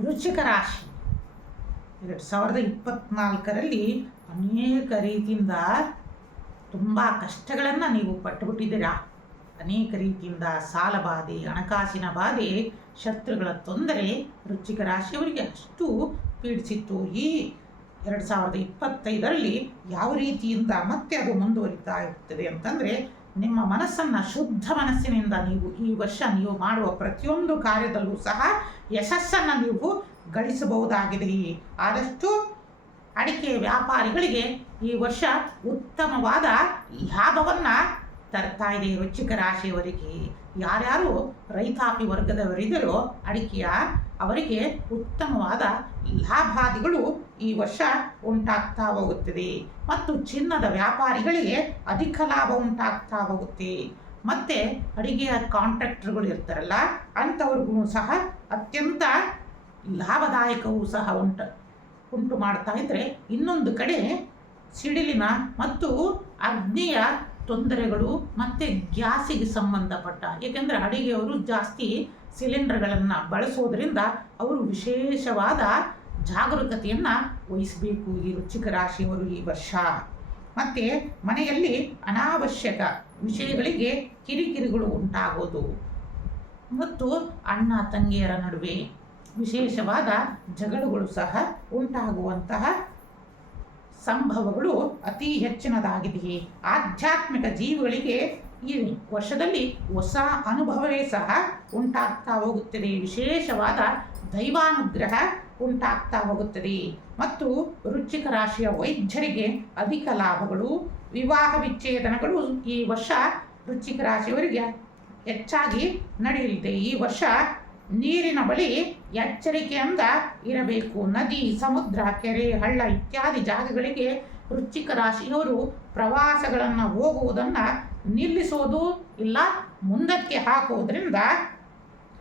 ವೃಶ್ಚಿಕ ರಾಶಿ. ಎರಡು ಸಾವಿರದ ಇಪ್ಪತ್ನಾಲ್ಕರಲ್ಲಿ ಅನೇಕ ರೀತಿಯಿಂದ ತುಂಬ ಕಷ್ಟಗಳನ್ನು ನೀವು ಪಟ್ಟುಬಿಟ್ಟಿದ್ದೀರಾ. ಅನೇಕ ರೀತಿಯಿಂದ ಸಾಲ ಬಾಧೆ, ಹಣಕಾಸಿನ ಬಾಧೆ, ಶತ್ರುಗಳ ತೊಂದರೆ ವೃಶ್ಚಿಕ ರಾಶಿಯವರಿಗೆ ಅಷ್ಟು ಪೀಡಿಸಿತ್ತು. ಈ ಎರಡು ಸಾವಿರದ ಇಪ್ಪತ್ತೈದರಲ್ಲಿ ಯಾವ ರೀತಿಯಿಂದ ಮತ್ತೆ ಅದು ಮುಂದುವರಿತಾ ಇರ್ತದೆ ಅಂತಂದರೆ ನಿಮ್ಮ ಮನಸ್ಸನ್ನು ಶುದ್ಧ ಮನಸ್ಸಿನಿಂದ ನೀವು ಈ ವರ್ಷ ನೀವು ಮಾಡುವ ಪ್ರತಿಯೊಂದು ಕಾರ್ಯದಲ್ಲೂ ಸಹ ಯಶಸ್ಸನ್ನು ನೀವು ಗಳಿಸಬಹುದಾಗಿದೆ. ಆದಷ್ಟು ಅಡಿಕೆ ವ್ಯಾಪಾರಿಗಳಿಗೆ ಈ ವರ್ಷ ಉತ್ತಮವಾದ ಲಾಭವನ್ನು ತರ್ತಾ ಇದೆ ವೃಶ್ಚಿಕ ರಾಶಿಯವರಿಗೆ. ಯಾರ್ಯಾರು ರೈತಾಪಿ ವರ್ಗದವರಿದ್ದರೂ ಅಡಿಕೆಯ ಅವರಿಗೆ ಉತ್ತಮವಾದ ಲಾಭಾದಿಗಳು ಈ ವರ್ಷ ಉಂಟಾಗ್ತಾ ಹೋಗುತ್ತದೆ. ಮತ್ತು ಚಿನ್ನದ ವ್ಯಾಪಾರಿಗಳಿಗೆ ಅಧಿಕ ಲಾಭ ಉಂಟಾಗ್ತಾ ಹೋಗುತ್ತೆ. ಮತ್ತು ಅಡಿಗೆಯ ಕಾಂಟ್ರಾಕ್ಟರ್ಗಳು ಇರ್ತಾರಲ್ಲ, ಅಂಥವ್ರಿಗೂ ಸಹ ಅತ್ಯಂತ ಲಾಭದಾಯಕವೂ ಸಹ ಉಂಟು ಉಂಟು ಮಾಡ್ತಾ ಇದ್ದರೆ ಇನ್ನೊಂದು ಕಡೆ ಸಿಡಿಲಿನ ಮತ್ತು ಅಗ್ನಿಯ ತೊಂದರೆಗಳು ಮತ್ತು ಗ್ಯಾಸಿಗೆ ಸಂಬಂಧಪಟ್ಟ, ಏಕೆಂದರೆ ಅಡಿಗೆಯವರು ಜಾಸ್ತಿ ಸಿಲಿಂಡರ್ಗಳನ್ನು ಬಳಸೋದರಿಂದ ಅವರು ವಿಶೇಷವಾದ ಜಾಗರೂಕತೆಯನ್ನು ವಹಿಸಬೇಕು. ಈ ವೃಶ್ಚಿಕ ರಾಶಿಯವರು ಈ ವರ್ಷ. ಮತ್ತು ಮನೆಯಲ್ಲಿ ಅನಾವಶ್ಯಕ ವಿಷಯಗಳಿಗೆ ಕಿರಿಕಿರಿಗಳು ಉಂಟಾಗೋದು. ಮತ್ತು ಅಣ್ಣ, ತಂಗಿಯರ ನಡುವೆ ವಿಶೇಷವಾದ ಜಗಳಗಳು ಸಹ ಉಂಟಾಗುವಂತಹ ಸಂಭವಗಳು ಅತಿ ಹೆಚ್ಚಿನದಾಗಿದೆ ಆಧ್ಯಾತ್ಮಿಕ ಜೀವಿಗಳಿಗೆ ಈ ವರ್ಷದಲ್ಲಿ ಹೊಸ ಅನುಭವವೇ ಸಹ ಉಂಟಾಗ್ತಾ ಹೋಗುತ್ತದೆ. ವಿಶೇಷವಾದ ದೈವಾನುಗ್ರಹ ಉಂಟಾಗ್ತಾ ಹೋಗುತ್ತದೆ. ಮತ್ತು ವೃಶ್ಚಿಕ ರಾಶಿಯ ವೈದ್ಯರಿಗೆ ಅಧಿಕ ಲಾಭಗಳು, ವಿವಾಹ ವಿಚ್ಛೇದನಗಳು ಈ ವರ್ಷ ವೃಶ್ಚಿಕ ರಾಶಿಯವರಿಗೆ ಹೆಚ್ಚಾಗಿ ನಡೆಯಲಿದೆ. ಈ ವರ್ಷ ನೀರಿನ ಬಳಿ ಎಚ್ಚರಿಕೆಯಿಂದ ಇರಬೇಕು. ನದಿ, ಸಮುದ್ರ, ಕೆರೆ, ಹಳ್ಳ ಇತ್ಯಾದಿ ಜಾಗಗಳಿಗೆ ವೃಶ್ಚಿಕ ರಾಶಿಯವರು ಪ್ರವಾಸಗಳನ್ನು ಹೋಗುವುದನ್ನು ನಿಲ್ಲಿಸೋದು ಇಲ್ಲ, ಮುಂದಕ್ಕೆ ಹಾಕುವುದರಿಂದ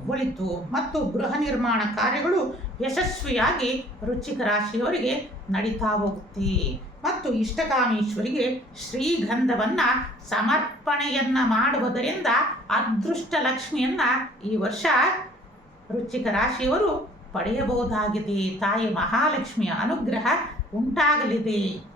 ಒಳಿತು. ಮತ್ತು ಗೃಹ ನಿರ್ಮಾಣ ಕಾರ್ಯಗಳು ಯಶಸ್ವಿಯಾಗಿ ವೃಶ್ಚಿಕ ರಾಶಿಯವರಿಗೆ ನಡೀತಾ ಹೋಗುತ್ತೆ. ಮತ್ತು ಇಷ್ಟಕಾಮೇಶ್ವರಿಗೆ ಶ್ರೀಗಂಧವನ್ನು ಸಮರ್ಪಣೆಯನ್ನು ಮಾಡುವುದರಿಂದ ಅದೃಷ್ಟ ಲಕ್ಷ್ಮಿಯನ್ನು ಈ ವರ್ಷ ವೃಶ್ಚಿಕ ರಾಶಿಯವರು ಪಡೆಯಬಹುದಾಗಿದೆ ತಾಯಿ ಮಹಾಲಕ್ಷ್ಮಿಯ ಅನುಗ್ರಹ ಉಂಟಾಗಲಿದೆ.